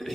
Hi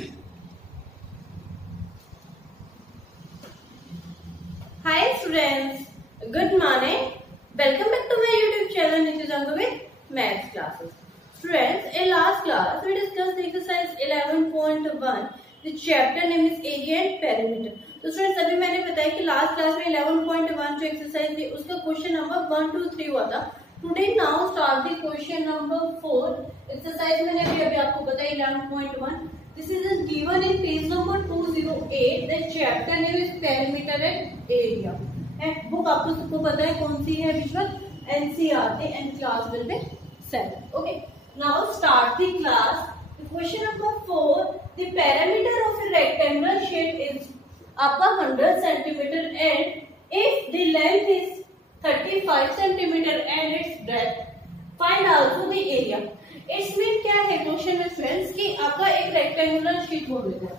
students, good morning. Welcome back to my YouTube channel Nitya with Maths classes. Students, in last class we discussed the exercise 11.1. The chapter name is area and perimeter. तो students अभी मैंने बताया कि last class में 11.1 जो exercise थी उसका question number 1, 2, 3 हुआ था. Today now start the question number 4. Exercise मैंने अभी आपको बताया 11.1. This is given in page number 208. The chapter name is perimeter and area. And book आपको सबको पता है कौन सी है visual NCERT and class will be 7. Okay. Now start the class. The question number 4. The perimeter of a rectangle shape is आपका 100 centimeter and if the length is 35 centimeter and its breadth, find also the area. इसमें क्या है question में friends कि आपका एक rectangular sheet हो गया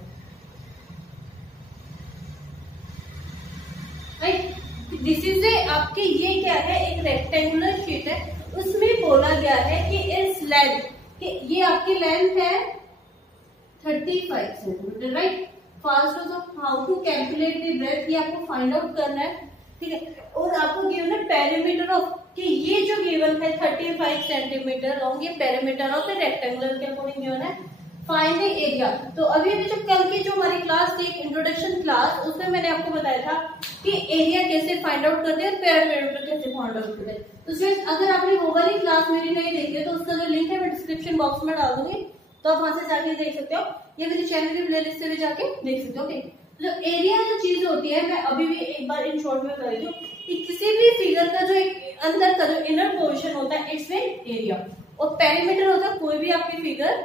राइट. दिस इज ए आपके ये क्या है एक रेक्टेंगुलर शीट है. उसमें बोला गया है कि इस लेंथ कि ये आपकी लेंथ है 35 centimetre right. First of how to calculate the breadth ये आपको फाइंड आउट करना है. ठीक है. और आपको गिवन है पेरीमीटर ऑफ कि ये जो गिवन है 35 सेंटीमीटर लॉन्ग ये पेरीमीटर ऑफ द रेक्टेंगुलर के अकॉर्डिंग गिवन है. Find the area. तो अभी जो कल की जो हमारी क्लास थी इंट्रोडक्शन क्लास उसमें मैंने आपको बताया था कि एरिया कैसे फाइंड आउट करते हैं पेरीमीटर कैसे फाइंड आउट करते हैं. तो स्टूडेंट्स अगर आपने वो वाली क्लास मेरी नहीं देखी है तो उसका जो लिंक है मैं डिस्क्रिप्शन बॉक्स में डाल दूंगी तो आप वहां से जाके देख सकते हो या मेरे चैनल की प्लेलिस्ट से भी जाके देख सकते हो. ओके. जो एरिया जो चीज होती है मैं अभी भी एक बार इन शॉर्ट में कर दूं कि किसी भी फिगर का जो एक अंदर का जो इनर पोर्शन होता है इट्स एन एरिया और पेरीमीटर होता है कोई भी आपकी फिगर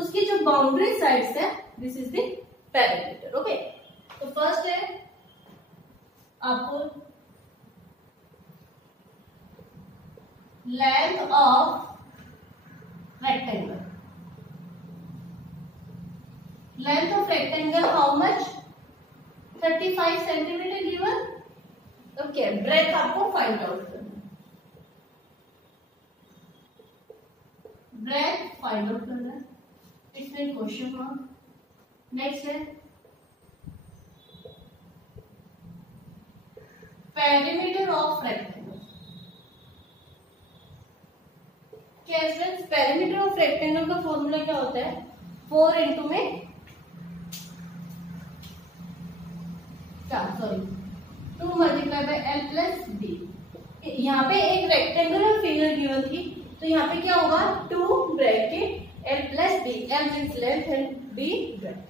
उसकी जो बाउंड्री साइड्स है this is the perimeter. Okay. तो फर्स्ट है आपको length of rectangle. Length of rectangle how much 35 centimetre given. Okay. Breadth आपको फाइंड आउट करना. ब्रेथ फाइंड आउट करना है. इसमें क्वेश्चन मार्क. नेक्स्ट है पेरीमीटर ऑफ रेक्टेंगल. क्या स्टूडेंट्स पेरीमीटर ऑफ रेक्टेंगल का फॉर्मूला क्या होता है 4 इंटू में 2 multiply by L plus B. यहाँ पे एक रेक्टेंगुलर फिगर गिवन थी तो यहाँ पे क्या होगा 2 bracket L plus B. L means length and B breadth.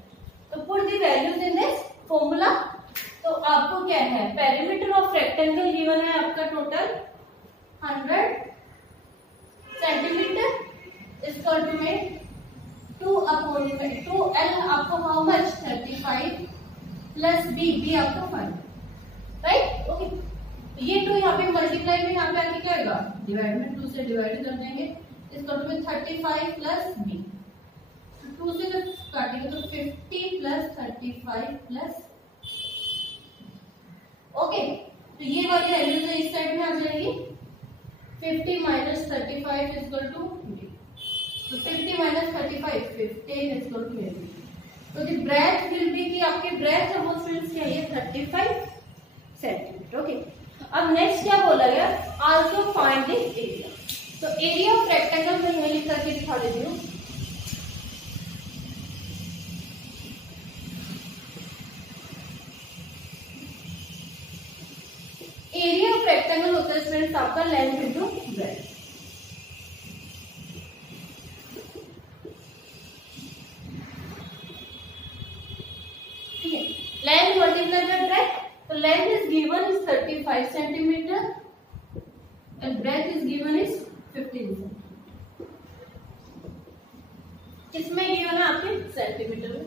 तो put the values in this formula. तो आपको क्या है पेरीमीटर ऑफ रेक्टेंगल गिवन है आपका टोटल 100 सेंटीमीटर इक्वल टू में 2 अपॉन में 2l आपको हाउ मच 35 प्लस बी आपको 5 राइट. ओके. ये 2 यहाँ पे मल्टीप्लाई में यहाँ पे आके क्या होगा डिवाइड में 2 से डिवाइड कर देंगे इसको में 35 प्लस बी. 2 से जब काटेंगे तो 50 प्लस 35 प्लस. ओके. तो ये वाली वैल्यूज इस साइड में आ जाएगी 50 माइनस 35 इक्वल टू 20. तो 50 माइनस 35 15 इक्वल टू 80. तो द ब्रेथ विल बी कि आपकी ब्रेथ ऑफ स्टूडेंट्स क्या है 35 सेंटीमीटर. ओके. अब नेक्स्ट क्या बोला गया आल्सो फाइंड द एरिया. तो एरिया ऑफ रेक्टेंगल में यह लिख करके दिखा देती हूँ. एरिया ऑफ रेक्टेंगल होता है स्टूडेंट्स आपका लेंथ इंटू ब्रेथ. ठीक है. Length multiply by breadth. तो length is given is 35 centimetre and breadth is given is 15 centimeter. किसमें गिवन है आपके सेंटीमीटर में.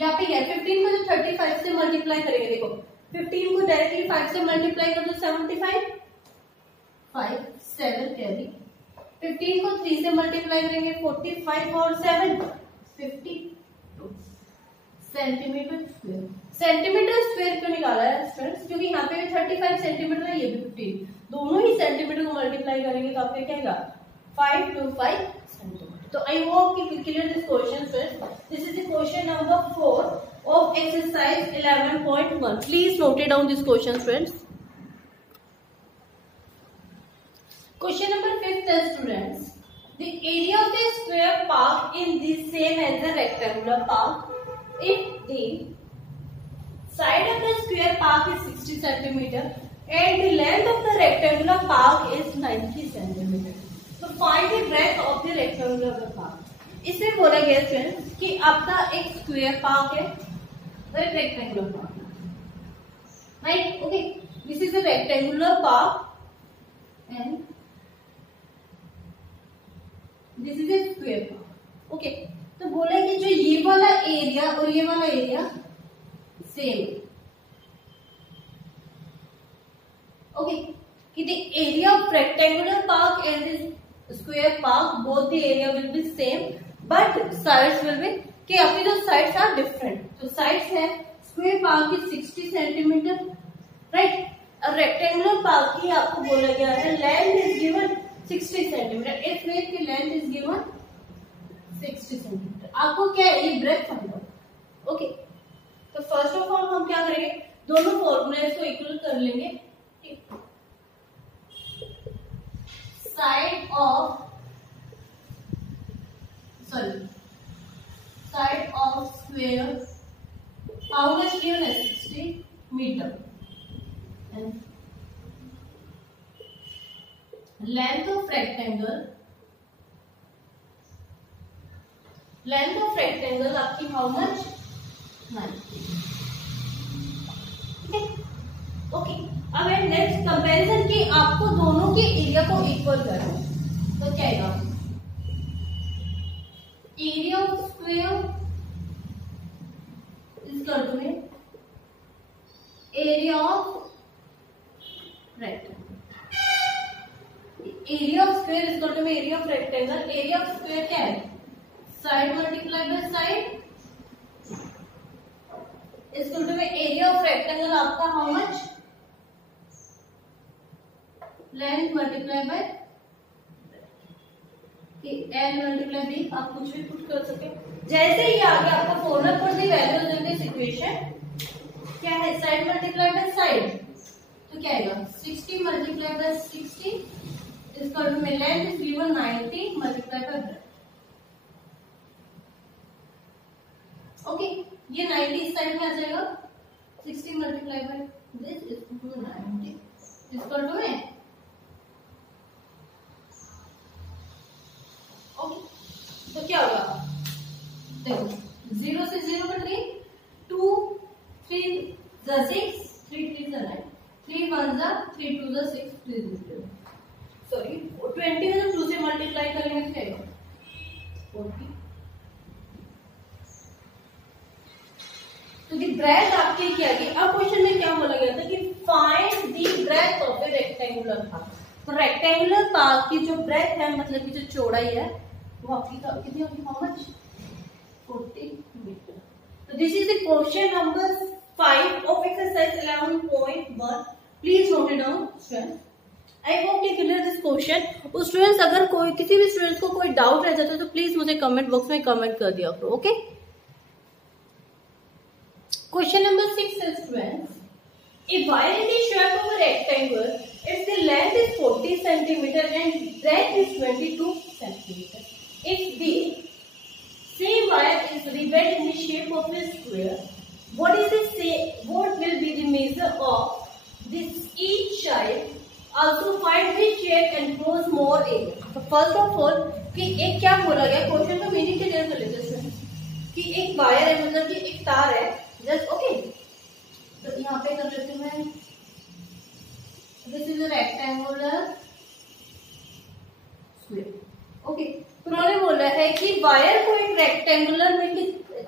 यहाँ पे है 15 को जो 35 से मल्टीप्लाई करेंगे देखो 15 को डायरेक्टली 5 से मल्टीप्लाई कर दो 75 5 7 कैरी. 15 को 3 से मल्टीप्लाई करेंगे 45 और 7 52 सेंटीमीटर स्क्वायर. सेंटीमीटर स्क्वायर क्यों निकाला है स्टूडेंट्स क्योंकि यहाँ पे 35 सेंटीमीटर है ये भी 15 दोनों ही सेंटीमीटर को मल्टीप्लाई करेंगे तो आपका क्या 525 centimetre. So I hope you clear this question, friends. This is the question number 4 of exercise 11.1. Please note it down this question, friends. Question number 5 is, students, the area of the square park in the same as the rectangular park if the side of the square park is 60 centimeter and the length of the rectangular park is 90 centimeter. So find the breadth of the rectangular park. इसमें बोला गया friends कि आपका एक square park है और एक rectangular park, right? Okay, this is a rectangular park and this is a square park. Okay, तो बोला कि जो ये वाला एरिया और ये वाला एरिया सेम. ओके, कि the area of rectangular park and this square park both the area will be same but sides will be, कि आपकी जो साइड्स आर डिफरेंट. तो साइड्स है स्क्वायर पार्क की 60 सेंटीमीटर, राइट? और रेक्टेंगुलर पार्क की आपको बोला गया है लेंथ इज गिवन 60 सेंटीमीटर. इस वेट की लेंथ इज गिवन 60 सेंटीमीटर. आपको क्या है, ये ब्रेथ फाइंड आउट. ओके, तो फर्स्ट ऑफ ऑल हम क्या करेंगे, दोनों फॉर्मूलेस को इक्वल कर लेंगे. Side of square, how much given is 60 meter, and length of rectangle आपकी how much 90. ओके, अब है नेक्स्ट कंपैरिजन कि आपको दोनों के एरिया को इक्वल करना है. तो क्या आएगा, area of square is equal to area of rectangle. Area of square is equal to area of rectangle. Area of square क्या है, side multiply by side is equal to area of rectangle आपका how much, length multiply by L multiply B. आप कुछ भी put कर सके. जैसे ही आगे आपका formula for the values in this equation क्या है, साइड मल्टीप्लाई बाय साइड, तो क्या आएगा 60 मल्टीप्लाई बाय 60 इसका length is given 90 multiply by breath. Okay, ये 90 इस साइड में आ जाएगा, 60 मल्टीप्लाई बाय दिस इज 90 इसका टू है. तो क्या होगा, देखो 0 से 0 कट गई, 2 3 6 3 3 9 3 1 3 2 6 3 0, सॉरी 20 में 2 से मल्टीप्लाई करेंगे तो क्या होगा 40. तो दी ब्रेथ आपकी क्या गई. अब क्वेश्चन में क्या बोला गया था कि find the breadth of a rectangular park. तो रेक्टेंगुलर पार्क की जो ब्रेथ है, मतलब की जो चौड़ाई है, वो आपकी कितनी होगी, हाउ मच 40 मीटर. तो this is the question number 5 of exercise 11.1. Please note it down students. I hope you clear this question. और स्टूडेंट्स अगर कोई किसी भी स्टूडेंट्स को कोई डाउट रह जाता है तो प्लीज मुझे कमेंट बॉक्स में कमेंट कर दिया करो. Okay, question number 6 is, students, a wire in the shape of a rectangle, if the length is 40 centimeter and breadth is 22 centimeter. If the same wire is riveted in the shape of a square, what will be the measure of this each side? Also find which shape enclose more area. So first of all, कि एक क्या बोला गया, question का meaning clear कर लेते हैं कि एक वायर है, मतलब कि एक तार है, जस्ट ओके. तो यहाँ पे कर लेती हूँ मैं, this is a rectangular square. Okay, तो उन्होंने बोला है कि वायर को एक रेक्टेंगुलर में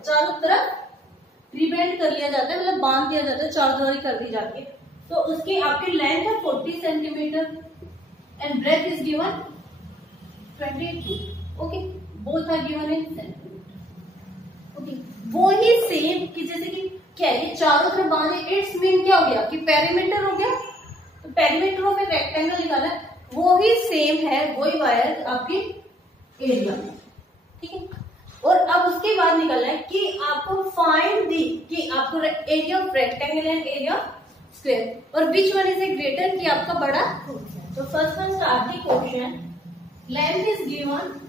चारों तरफ रिबेंड कर लिया जाता है, मतलब बांध दिया जाता है, चारदुआरी कर दी जाती है. तो उसकी आपकी लेंथ है 40 centimetre and breadth is given 22. Okay, both are given in centimetre. Okay, वो ही सेम कि जैसे कि क्या है, ये चारों तरफ बांधे, इट्स मीन क्या हो गया कि पेरीमीटर हो गया. तो पेरीमीटर ऑफ ए रेक्टेंगल निकाला, वो ही सेम है, वही वायर आपकी एरिया में. ठीक है, और अब उसके बाद निकलना है कि area of rectangle and area of square, और which one is a greater, कि आपका बड़ा कौन सा है। तो first one start the question, length is given,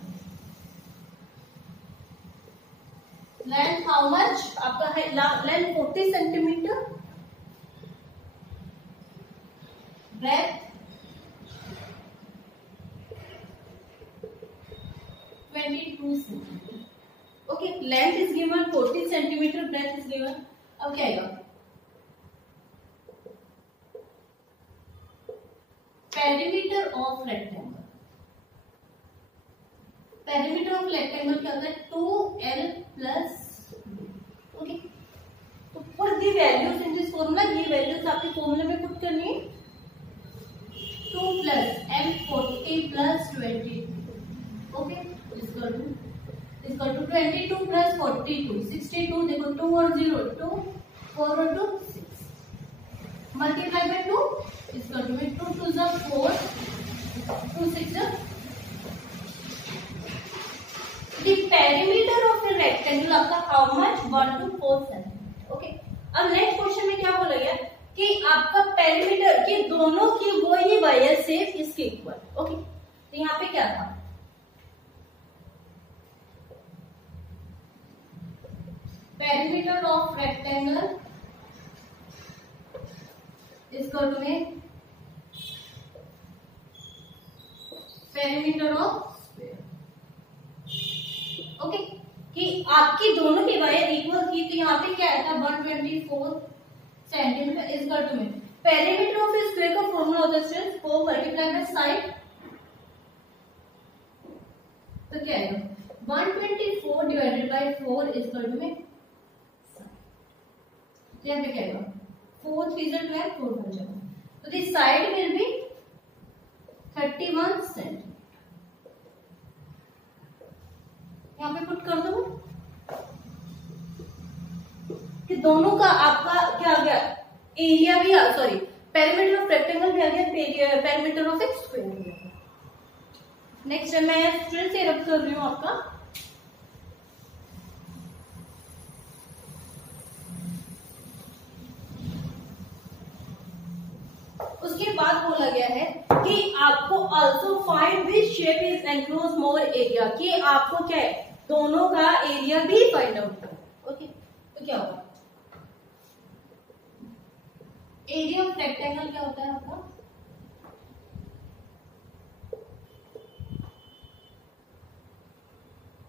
length how much आपका है, length 40 centimetre, breadth 22 centimetre. Okay, length is given 40 centimetre, breadth is given. अब क्या आएगा, perimeter of rectangle, perimeter of rectangle क्या होता है, 2l प्लस। ओके, तो put the values in this formula, ये वैल्यूज आपके फॉर्मूले में पुट करनी है, 2 प्लस m 40 प्लस 22। ओके, इसका टू 22 प्लस 42 62, देखो 2 और 0 2, 4 और 2 6, मल्टीप्लाई बाय 2, इसका टू में 2 2 जा 4, 2 6 जा। The perimeter of a rectangle आपका how much, 1 to 4 centimetre. Okay, अब नेक्स्ट क्वेश्चन में क्या बोला गया कि आपका पेरीमीटर के दोनों की वो ही वायर शेप इसके इक्वल। ओके, तो यहाँ पे क्या था, पेरीमीटर ऑफ रेक्टेंगल इसको में पेरीमीटर ऑफ स्क्वायर। ओके, कि आपकी दोनों की वायर इक्वल थी, तो यहाँ पे क्या आया था 124 सेंटीमीटर इक्वल टू में पेरीमीटर ऑफ स्क्वायर का फॉर्मूला होता है सिर्फ 4 मल्टीप्लाई बाय साइड, तो क्या आएगा 124 डिवाइडेड बाय 4 इक्वल टू में, तो यहाँ पे क्या आएगा 4 3 जा 12, 4 1 जा 1, तो this side will be 31 centimetre. यहाँ पे पुट कर दो कि दोनों का आपका क्या आ गया, एरिया भी सॉरी पेरीमीटर ऑफ रेक्टेंगल भी आ गया, पेरीमीटर ऑफ एक स्क्वायर भी आ गया। नेक्स्ट मैं फिर से रब कर रही हूँ आपका, उसके बाद बोला गया है कि आपको also find which shape is enclose more area, कि आपको क्या है दोनों का एरिया भी फाइंड आउट करना। ओके, तो क्या होगा, एरिया ऑफ रेक्टेंगल क्या होता है आपका,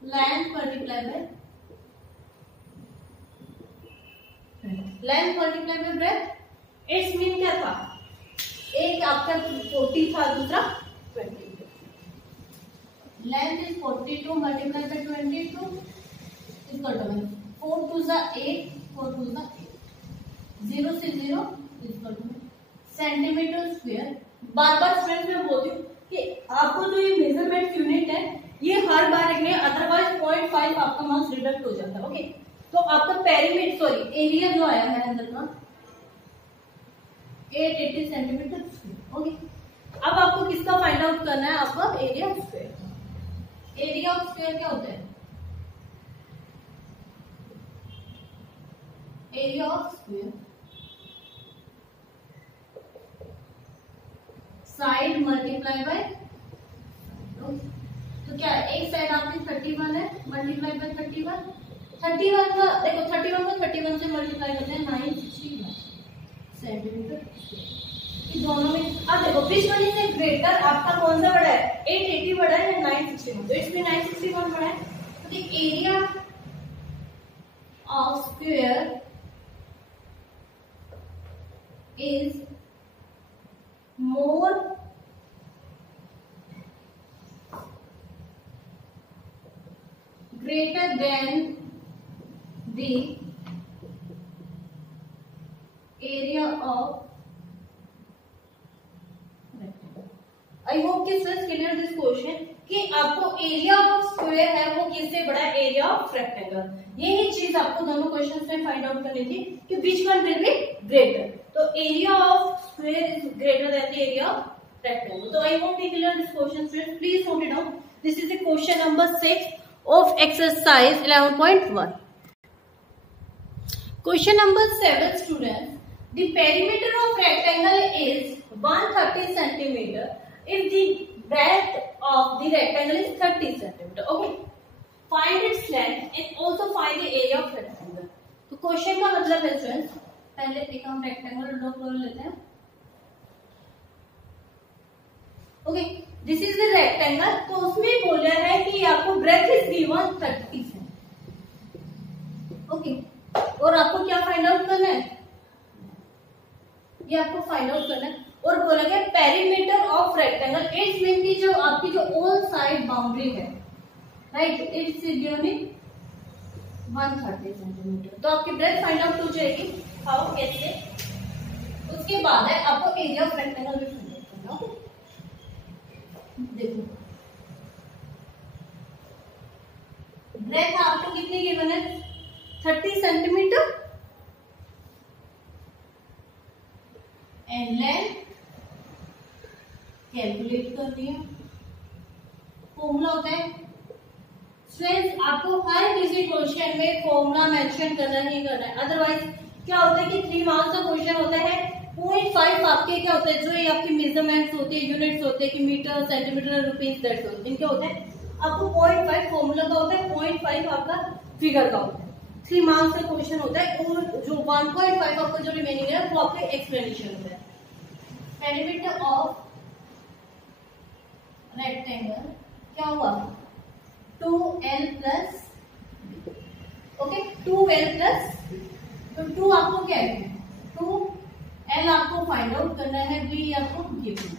length multiply by breadth. It's mean क्या था, एक आपका 40 था, दूसरा 22, length is 42 multiply by 22 equal to 4 2 जा 8, 4 2 जा 8, 0 से 0 इक्वल टू सेंटीमीटर स्क्वायर। बार बार स्टूडेंट मैं बोलती हूँ कि आपको जो ये मेजरमेंट यूनिट है ये हर बार रखने, अदरवाइज 0.5 आपका मार्क्स डिडक्ट हो जाता है। ओके, तो आपका पेरीमीटर सॉरी एरिया जो आया है अंदर का 880 सेंटीमीटर। ओके, अब आपको किसका फाइंड आउट करना है, आपका area of square. Area of square क्या होता है, area of square side multiply bye, तो क्या है एक साइड आपकी 31 है मल्टीप्लाई बाय 31, 31 का देखो 31 को 31 से मल्टीप्लाई करते हैं 961 सेंटीमीटर। दोनों में अब देखो विच वन इज ग्रेटर, आपका कौन सा बड़ा है, 880 बड़ा है या 961, तो इसमें 961 बड़ा है। तो the area of square is more greater than the area of rectangle। I hope कि सर क्लियर दिस क्वेश्चन कि आपको एरिया ऑफ स्क्वायर है वो किससे बड़ा है, एरिया ऑफ रेक्टेंगल। यही चीज आपको दोनों क्वेश्चंस में फाइंड आउट करनी थी कि which one will be greater. तो area of square is greater than the area of rectangle. तो I hope you clear this question friends, please note it down. This is the question number 6 of exercise 11.1। Question number 7, students. The perimeter of rectangle is 130 centimeter if the breadth of the rectangle is 30 centimeter. Okay. Find its length and also find the area of rectangle. तो question का मतलब है students, पहले एक हम rectangle draw कर लेते हैं. Okay, this is the rectangle. तो उसमें बोला है कि आपको ब्रेथ इज गिवन 30 है. ओके, और आपको क्या फाइंड आउट करना है, ये आपको फाइंड आउट करना है. और बोला गया perimeter of rectangle, it's mean की जो आपकी जो ऑल साइड बाउंड्री है, right, it's given in 130 centimetre. तो आपकी ब्रेथ फाइंड आउट हो जाएगी. हाउ, कैसे? उसके बाद है आपको एरिया ऑफ रेक्टेंगल भी फाइंड आउट करना. ओके, देखो ब्रेथ आपको कितनी गिवन है, 30 सेंटीमीटर, एंड लेंथ कैलकुलेट कर दिया. फॉर्मूला होता है स्टूडेंट्स, आपको हर किसी क्वेश्चन में फॉर्मूला मेंशन करना ही करना है. अदरवाइज क्या होता है कि 3 मार्क्स का क्वेश्चन होता है, 0.5 आपके क्या होता है, जो ये आपकी मेजरमेंट्स होती है, यूनिट्स होते हैं कि metre, centimetre, rupees, that's all, इनके होते हैं. आपको 0.5 फॉर्मूला का होता है, 0.5 आपका फिगर का होता है. 3 मार्क्स का क्वेश्चन होता है, और जो 1.5 आपका जो रिमेनिंग है वो आपका एक्सप्लेनेशन होता है. पेरीमीटर ऑफ रेक्टेंगल क्या हुआ, 2l plus, okay, 2l plus, तो 2 आपको क्या है, 2l आपको फाइंड आउट करना है, b आपको गिवन,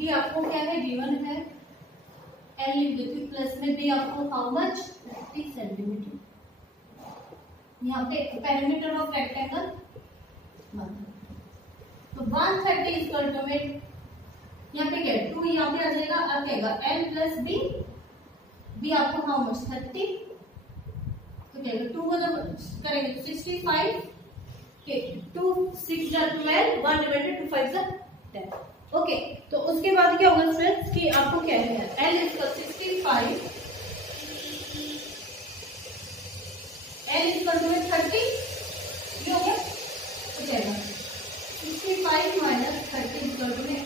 b आपको क्या है, गिवन है, l लिख देती प्लस में, b आपको हाउ मच, 30 सेंटीमीटर. यहाँ पे पेरीमीटर ऑफ रेक्टेंगल, तो 130 इक्वल टू में यहाँ पे क्या है, 2 यहाँ पे आ जाएगा, अब क्या l प्लस b, b आपको हाउ मच, 30, तो क्या 2 मतलब करेंगे 65 के 2 6 12, 1 डिवाइडेड 2 5 10. ओके, तो उसके बाद क्या होगा स्टूडेंट्स कि आपको क्या है, l इसका 65, l इसका 30, ये हो गया. तो क्या है 65 माइनस 30 इक्वल टू में,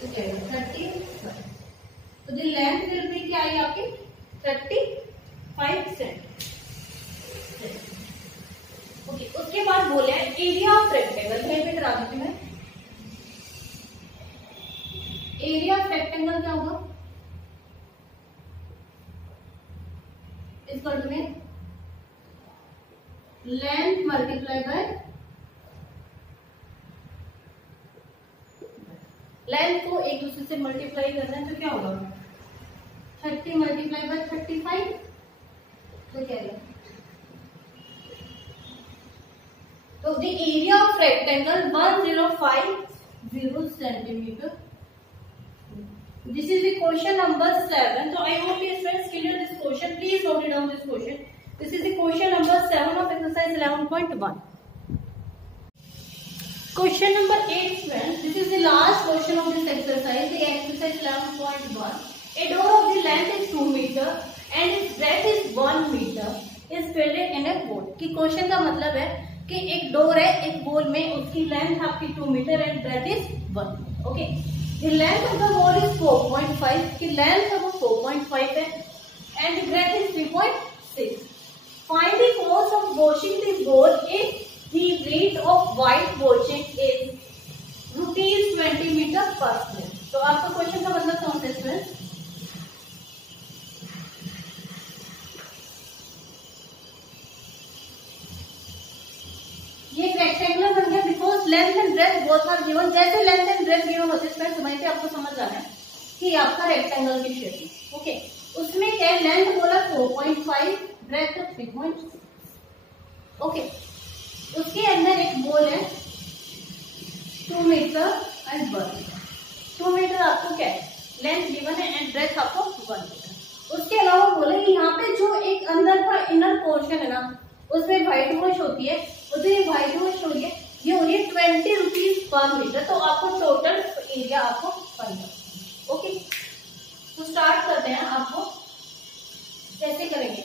तो क्या है 35. तो द लेंथ विल बी क्या आई आपकी 35 सेंटीमीटर. ओके, उसके बाद बोले एरिया ऑफ रेक्टेंगल, यहीं पे करा देती मैं. एरिया ऑफ रेक्टेंगल क्या होगा, इक्वल टू में लेंथ मल्टीप्लाई बाय, लेंथ को एक दूसरे से मल्टीप्लाई करना है, तो क्या होगा 30 मल्टीप्लाई बाय 35, तो क्या है, तो the area of rectangle 1050 centimetre. This is the question number 7. So I hope you friends clear this question. Please note it down this question. This is the question number 7 of exercise 11.1. Question number 8, friends. This is the last question of this exercise. The exercise 11.1. A door of the length is 2 meter and its breadth is 1 meter is filled in a hole. कि question का मतलब है कि एक door है, एक whole में, उसकी लेंथ आपकी 2 metre and breadth is 1. Okay, the length of the whole is 4.5, की लेंथ है वो 4.5 है and breadth is 3.6. Find the cost of washing this whole if the rate of white washing is ₹20 metre per minute. तो आपका question का मतलब कौन सा स्टूडेंट, ये रेक्टेंगुलर बन गया because length and breadth both are given. जैसे लेंथ एंड ब्रेथ गिवन होते हैं वहीं पे आपको समझ आना है कि आपका रेक्टेंगल की शेप है. ओके, उसमें क्या है, लेंथ बोला 4.5, ब्रेथ 3.6. ओके, उसके अंदर एक बोल है 2 मीटर एंड 1 मीटर. 2 मीटर आपको क्या है, लेंथ गिवन है एंड ब्रेथ आपको 1 मीटर. उसके अलावा बोले यहाँ पे जो एक अंदर का इनर पोर्शन है ना, उसमें व्हाइट वॉश होती है, तो ये व्हाइट वॉश हो रही है, ये हो रही है 20 रुपीज पर मीटर. तो आपको टोटल एरिया आपको फाइंड आउट. ओके, तो स्टार्ट करते हैं. आपको कैसे करेंगे,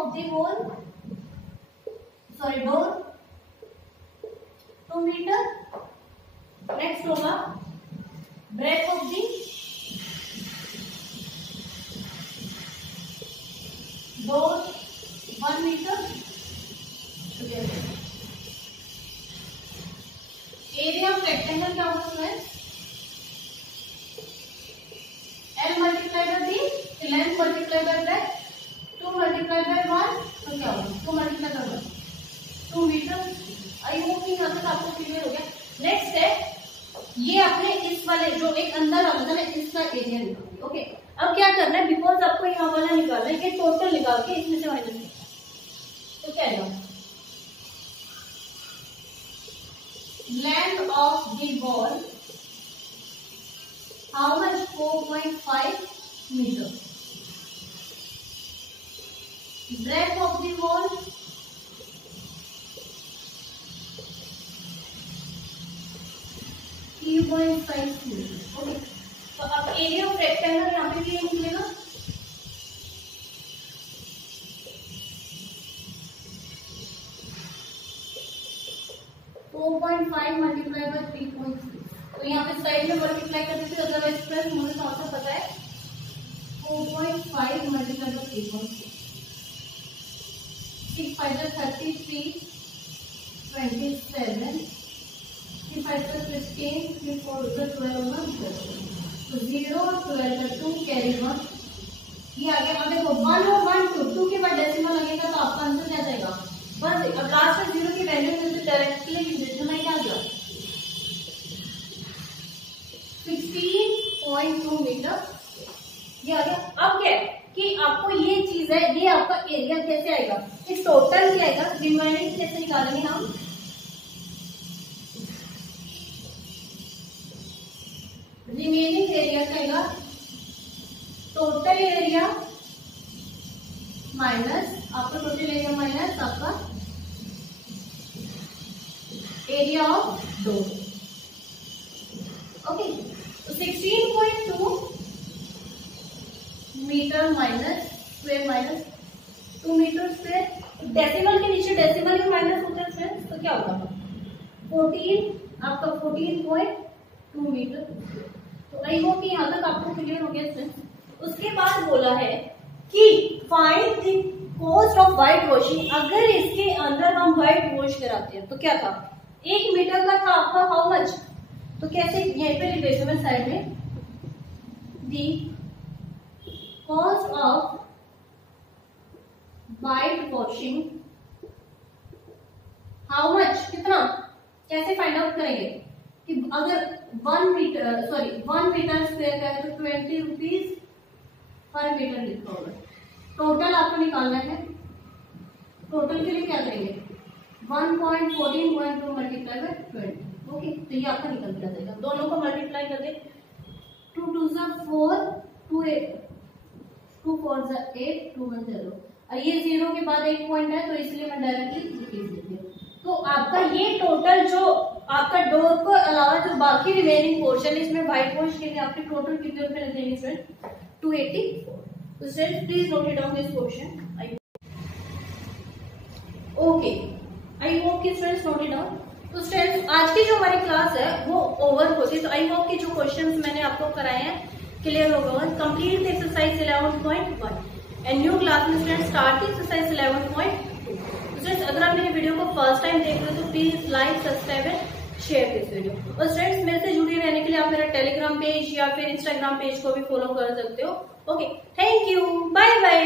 of the wall, sorry door 2 metre. Next होगा breadth of the door 1 metre. Area of rectangle क्या होगा friends, L multiply by the length multiply by breadth, 2 multiply by 1 तो क्या होगा 2 multiply by 1 2 metre. I hope कि यहाँ तक आपको क्लियर हो गया। नेक्स्ट है ये आपने इस वाले जो एक अंदर आता था ना इसका एरिया निकालिए। ओके अब क्या करना है, बिकॉज आपको यहाँ वाला निकालना है, ये टोटल निकाल के इसमें से माइनस तो क्या आएगा, length of the wall how much 4.5 metre, breadth of the wall 3.5 metre. Okay तो अब एरिया ऑफ रेक्टेंगल यहाँ पे भी ये निकलेगा, मल्टीप्लाई बाय 3.6। तो यहाँ पे साइड में मल्टीप्लाई कर देते, अदरवाइज प्लस मुझे तो आपको पता है 4.5 मल्टीप्लाई बाय 3.6, 6 5 33 27 3 5 15 3 4 12 तो 0 12 2 कैरी 1 ये आ गया। अब देखो 1 और 1 2 के बाद डेसिमल लगेगा तो आपका आंसर क्या जाएगा बस। अब लास्ट में 0 की वैल्यू से डायरेक्टली डिटरमाइन क्या आ गया 16.2 मीटर ये आ गया। अब क्या है कि आपको ये चीज है, ये आपका एरिया कैसे आएगा, इस टोटल क्या आएगा, रिमाइंडिंग कैसे निकालेंगे हम, रिमेनिंग एरिया क्या आएगा, टोटल एरिया माइनस आपका टोटल एरिया माइनस आपका एरिया ऑफ डोर। ओके तो 16.2 metre minus square minus 2 metre square, decimal के नीचे डेसिमल भी माइनस होता है फ्रेंड्स, तो क्या होगा 14 आपका 14.2 मीटर। तो आई होप कि यहाँ तक आपको क्लियर हो गया फ्रेंड्स। उसके बाद बोला है कि find the cost of white washing, अगर इसके अंदर हम व्हाइट वॉश कराते हैं तो क्या था 1 मीटर का था आपका हाउ मच, तो कैसे यहीं पे लिख देते हैं साइड में, the cost of white washing how much, कितना कैसे फाइंड आउट करेंगे कि अगर 1 मीटर स्क्वायर का है तो 20 रुपीज पर मीटर लिखा होगा। टोटल आपको निकालना है, टोटल के लिए क्या करेंगे 1.14.2 मल्टीप्लाई बाय 20। ओके तो ये आपका निकल के आ जाएगा, दोनों को मल्टीप्लाई कर दे 2 2 4 2 8 2 4 8 2 1 0 और ये 0 के बाद एक पॉइंट है तो इसलिए मैं डायरेक्टली रुपीज लिख दिया। तो आपका ये टोटल जो आपका डोर को अलावा जो बाकी रिमेनिंग पोर्शन इसमें व्हाइट वॉश के लिए आपके टोटल कितने रुपए लगेंगे फ्रेंड 284। तो friends please note it down this question. Okay I hope कि फ्रेंड्स नोट इट डाउन। तो फ्रेंड्स आज की जो हमारी क्लास है वो ओवर होती है, तो आई होप कि जो क्वेश्चंस मैंने आपको कराए हैं क्लियर हो गए। Complete exercise 11.1 and new class में फ्रेंड्स स्टार्ट एक्सरसाइज 11.2। फ्रेंड्स अगर आप मेरे वीडियो को फर्स्ट टाइम देख रहे हो तो please like subscribe and share this video. और फ्रेंड्स मेरे से जुड़े रहने के लिए आप मेरा टेलीग्राम पेज या फिर इंस्टाग्राम पेज को भी फॉलो कर सकते हो। Okay thank you, bye bye.